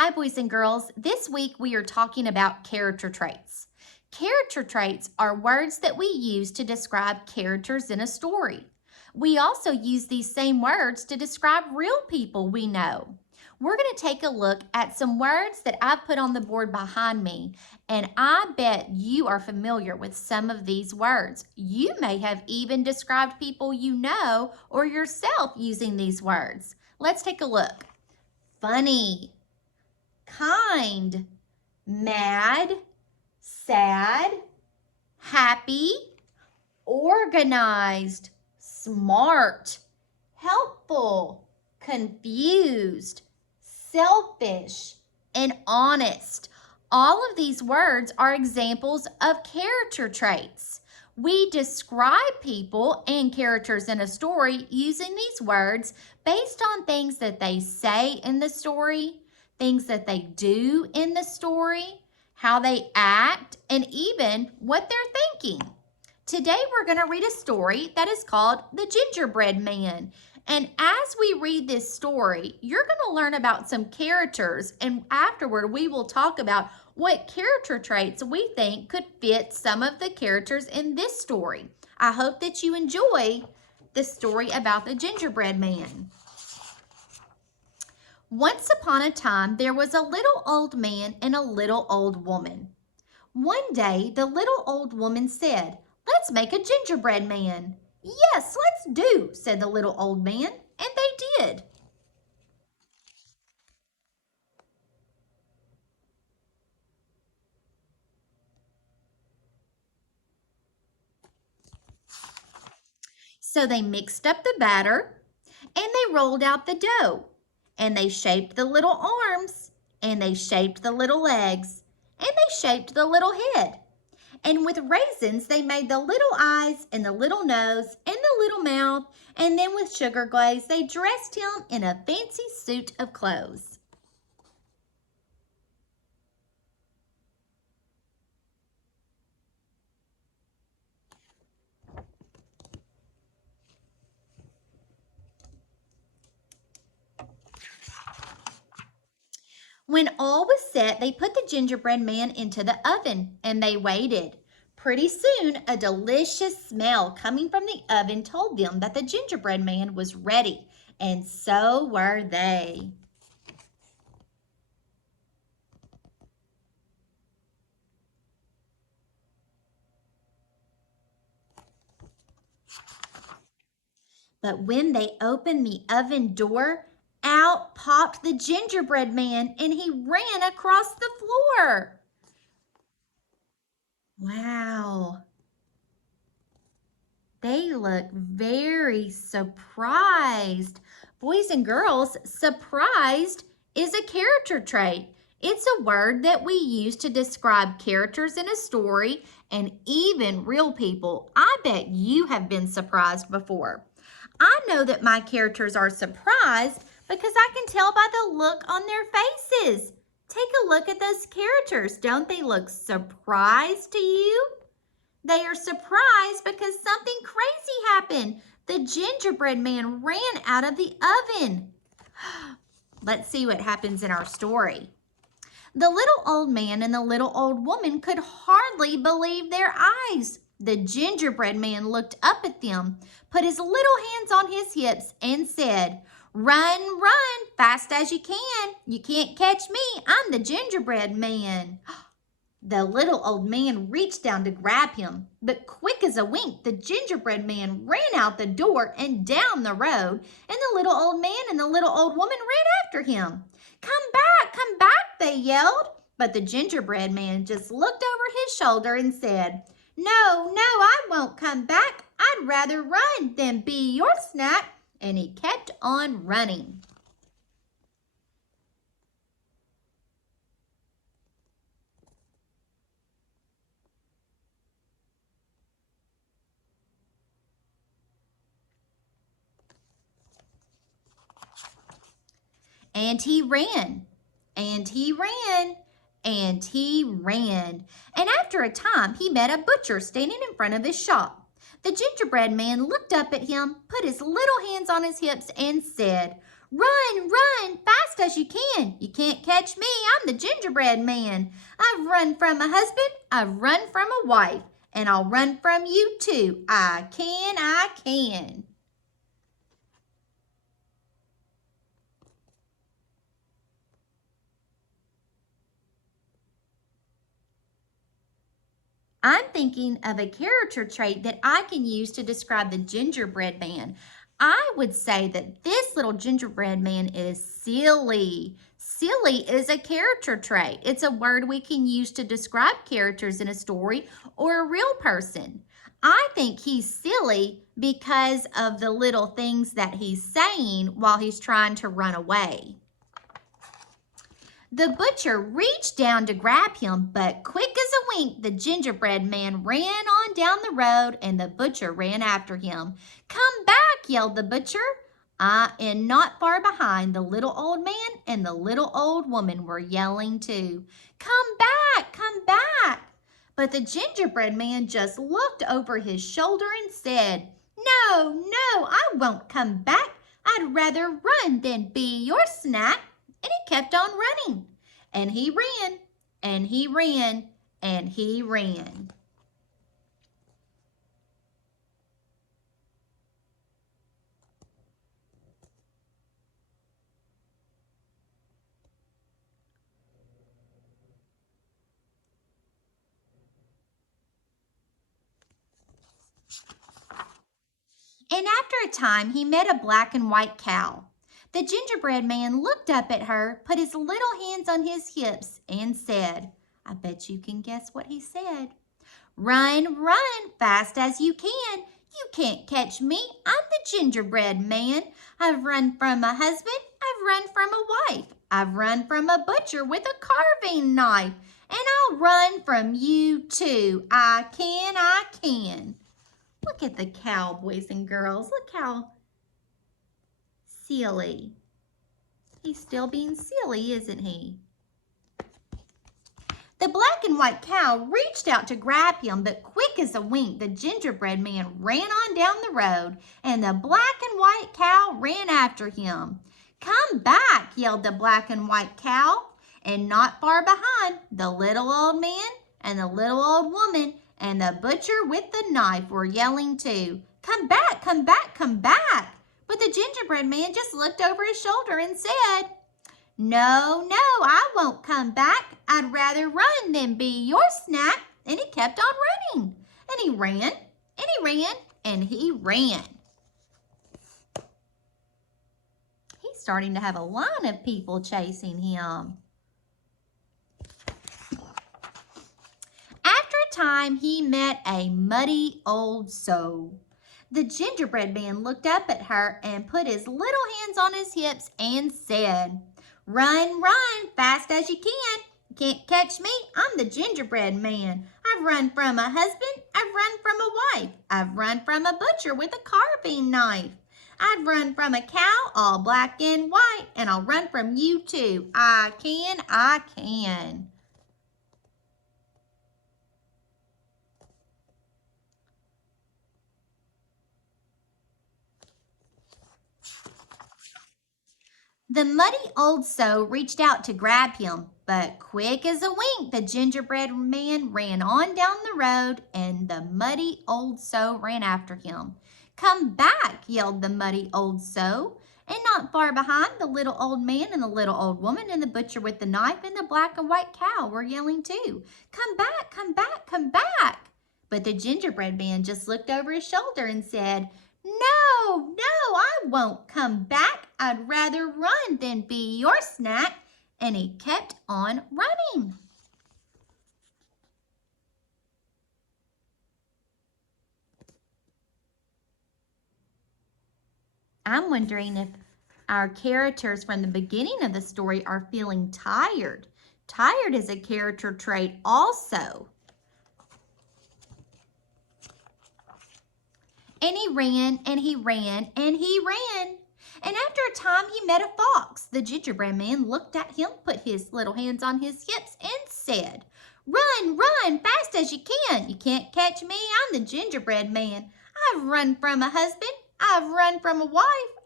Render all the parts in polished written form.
Hi, boys and girls. This week we are talking about character traits. Character traits are words that we use to describe characters in a story. We also use these same words to describe real people we know. We're going to take a look at some words that I've put on the board behind me, and I bet you are familiar with some of these words. You may have even described people you know or yourself using these words. Let's take a look. Funny, kind, mad, sad, happy, organized, smart, helpful, confused, selfish, and honest. All of these words are examples of character traits. We describe people and characters in a story using these words based on things that they say in the story, things that they do in the story, how they act, and even what they're thinking. Today we're going to read a story that is called The Gingerbread Man. And as we read this story, you're going to learn about some characters, and afterward we will talk about what character traits we think could fit some of the characters in this story. I hope that you enjoy the story about the Gingerbread Man. Once upon a time, there was a little old man and a little old woman. One day, the little old woman said, "Let's make a gingerbread man." "Yes, let's do," said the little old man, and they did. So they mixed up the batter, and they rolled out the dough, and they shaped the little arms, and they shaped the little legs, and they shaped the little head. And with raisins, they made the little eyes and the little nose and the little mouth. And then with sugar glaze, they dressed him in a fancy suit of clothes. When all was set, they put the gingerbread man into the oven and they waited. Pretty soon, a delicious smell coming from the oven told them that the gingerbread man was ready, and so were they. But when they opened the oven door, out popped the gingerbread man and he ran across the floor. Wow. They look very surprised. Boys and girls, surprised is a character trait. It's a word that we use to describe characters in a story and even real people. I bet you have been surprised before. I know that my characters are surprised because I can tell by the look on their faces. Take a look at those characters. Don't they look surprised to you? They are surprised because something crazy happened. The gingerbread man ran out of the oven. Let's see what happens in our story. The little old man and the little old woman could hardly believe their eyes. The gingerbread man looked up at them, put his little hands on his hips, and said, "Run, run, fast as you can. You can't catch me. I'm the gingerbread man." The little old man reached down to grab him, but quick as a wink, the gingerbread man ran out the door and down the road, and the little old man and the little old woman ran after him. Come back, they yelled. But the gingerbread man just looked over his shoulder and said, "No, I won't come back. I'd rather run than be your snack." And he kept on running. And he ran, and he ran, and he ran. And after a time, he met a butcher standing in front of his shop. The gingerbread man looked up at him, put his little hands on his hips, and said, Run, fast as you can. You can't catch me, I'm the gingerbread man. I've run from a husband, I've run from a wife, and I'll run from you too. I can. I'm thinking of a character trait that I can use to describe the gingerbread man. I would say that this little gingerbread man is silly. Silly is a character trait. It's a word we can use to describe characters in a story or a real person. I think he's silly because of the little things that he's saying while he's trying to run away. The butcher reached down to grab him, but quick as a wink, the gingerbread man ran on down the road and the butcher ran after him. Come back, yelled the butcher. And not far behind, the little old man and the little old woman were yelling too. Come back, come back. But the gingerbread man just looked over his shoulder and said, No, I won't come back. I'd rather run than be your snack. And he kept on running. And he ran, and he ran, and he ran. And after a time, he met a black and white cow. The gingerbread man looked up at her, put his little hands on his hips, and said, I bet you can guess what he said. Run, fast as you can. You can't catch me. I'm the gingerbread man. I've run from a husband. I've run from a wife. I've run from a butcher with a carving knife. And I'll run from you too. I can. Look at the cow, boys and girls. Look how silly. He's still being silly, isn't he? The black and white cow reached out to grab him, but quick as a wink, the gingerbread man ran on down the road, and the black and white cow ran after him. Come back, yelled the black and white cow. And not far behind, the little old man and the little old woman and the butcher with the knife were yelling too. Come back, come back, come back. But the gingerbread man just looked over his shoulder and said, No, I won't come back. I'd rather run than be your snack. And he kept on running. And he ran, and he ran, and he ran. He's starting to have a line of people chasing him. After a time, he met a muddy old sow. The gingerbread man looked up at her and put his little hands on his hips and said, Run, fast as you can. You can't catch me. I'm the gingerbread man. I've run from a husband. I've run from a wife. I've run from a butcher with a carving knife. I've run from a cow all black and white, and I'll run from you too. I can. The muddy old sow reached out to grab him, but quick as a wink, the gingerbread man ran on down the road, and the muddy old sow ran after him. Come back, yelled the muddy old sow. And not far behind, the little old man and the little old woman and the butcher with the knife and the black and white cow were yelling too. Come back, come back, come back. But the gingerbread man just looked over his shoulder and said, No, I won't come back. I'd rather run than be your snack. And he kept on running. I'm wondering if our characters from the beginning of the story are feeling tired. Tired is a character trait also. And he ran, and he ran, and he ran. And after a time, he met a fox. The gingerbread man looked at him, put his little hands on his hips, and said, Run, fast as you can. You can't catch me. I'm the gingerbread man. I've run from a husband. I've run from a wife.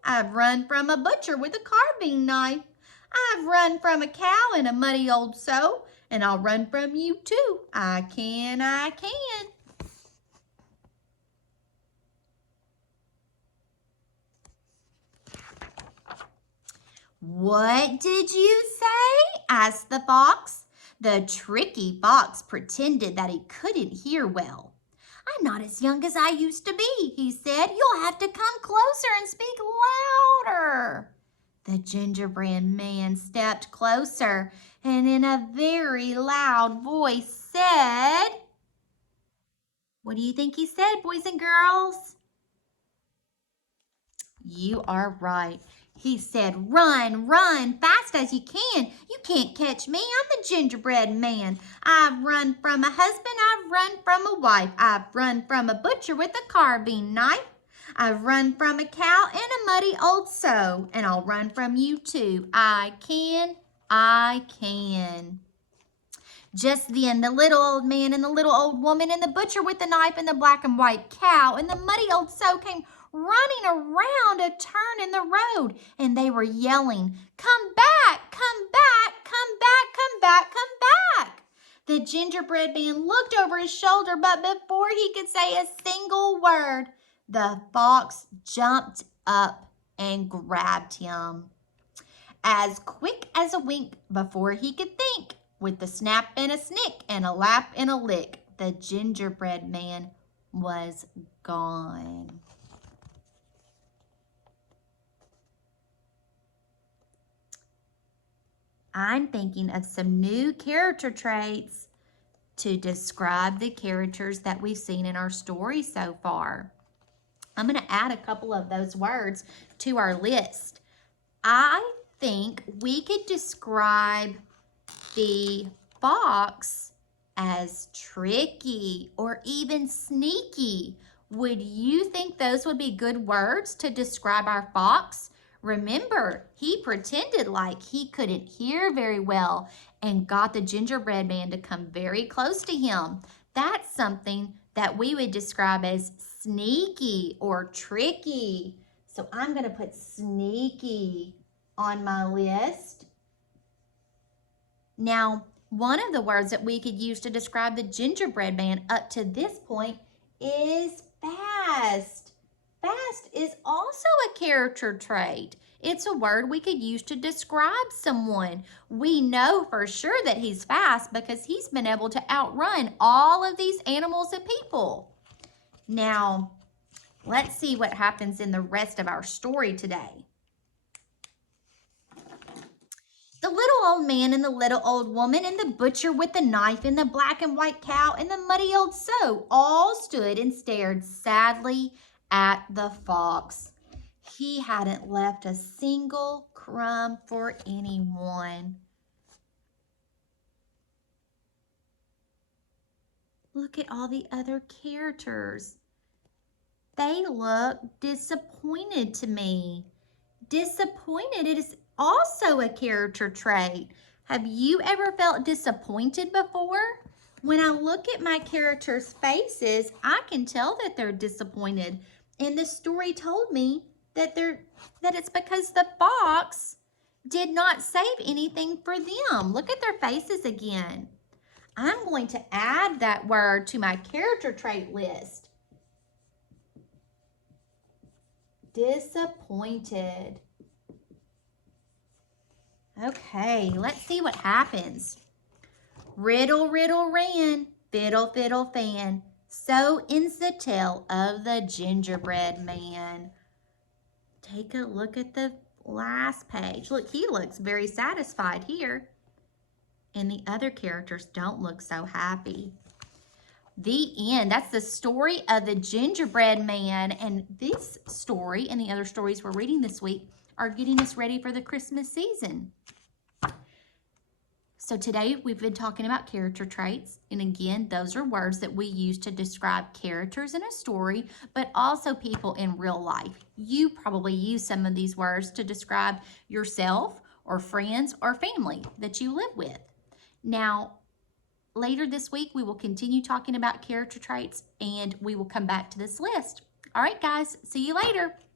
I've run from a butcher with a carving knife. I've run from a cow in a muddy old sow, and I'll run from you too. I can, I can. What did you say? Asked the fox. The tricky fox pretended that he couldn't hear well. I'm not as young as I used to be, he said. You'll have to come closer and speak louder. The gingerbread man stepped closer and in a very loud voice said, what do you think he said, boys and girls? You are right. He said, run, run, fast as you can. You can't catch me. I'm the gingerbread man. I've run from a husband. I've run from a wife. I've run from a butcher with a carving knife. I've run from a cow in a muddy old sow. And I'll run from you too. I can, I can. Just then, the little old man and the little old woman and the butcher with the knife and the black and white cow and the muddy old sow came running around a turn in the road, and they were yelling, come back, come back, come back, come back, come back. The gingerbread man looked over his shoulder, but before he could say a single word, the fox jumped up and grabbed him. As quick as a wink before he could think, with a snap and a snick and a lap and a lick, the gingerbread man was gone. I'm thinking of some new character traits to describe the characters that we've seen in our story so far. I'm going to add a couple of those words to our list. I think we could describe the fox as tricky or even sneaky. Would you think those would be good words to describe our fox? Remember, he pretended like he couldn't hear very well and got the gingerbread man to come very close to him. That's something that we would describe as sneaky or tricky. So I'm going to put sneaky on my list. Now, one of the words that we could use to describe the gingerbread man up to this point is fast. Fast is also a character trait. It's a word we could use to describe someone. We know for sure that he's fast because he's been able to outrun all of these animals and people. Now, let's see what happens in the rest of our story today. The little old man and the little old woman and the butcher with the knife and the black and white cow and the muddy old sow all stood and stared sadly at the fox. He hadn't left a single crumb for anyone. Look at all the other characters. They look disappointed to me. Disappointed is also a character trait. Have you ever felt disappointed before? When I look at my characters' faces, I can tell that they're disappointed. And the story told me that it's because the fox did not save anything for them. Look at their faces again. I'm going to add that word to my character trait list. Disappointed. Okay, let's see what happens. Riddle, riddle, ran, fiddle, fiddle, fan. So ends the tale of the gingerbread man. Take a look at the last page. Look, he looks very satisfied here. And the other characters don't look so happy. The end. That's the story of the gingerbread man. And this story and the other stories we're reading this week are getting us ready for the Christmas season. So today we've been talking about character traits. And again, those are words that we use to describe characters in a story, but also people in real life. You probably use some of these words to describe yourself or friends or family that you live with. Now, later this week, we will continue talking about character traits and we will come back to this list. All right, guys, see you later.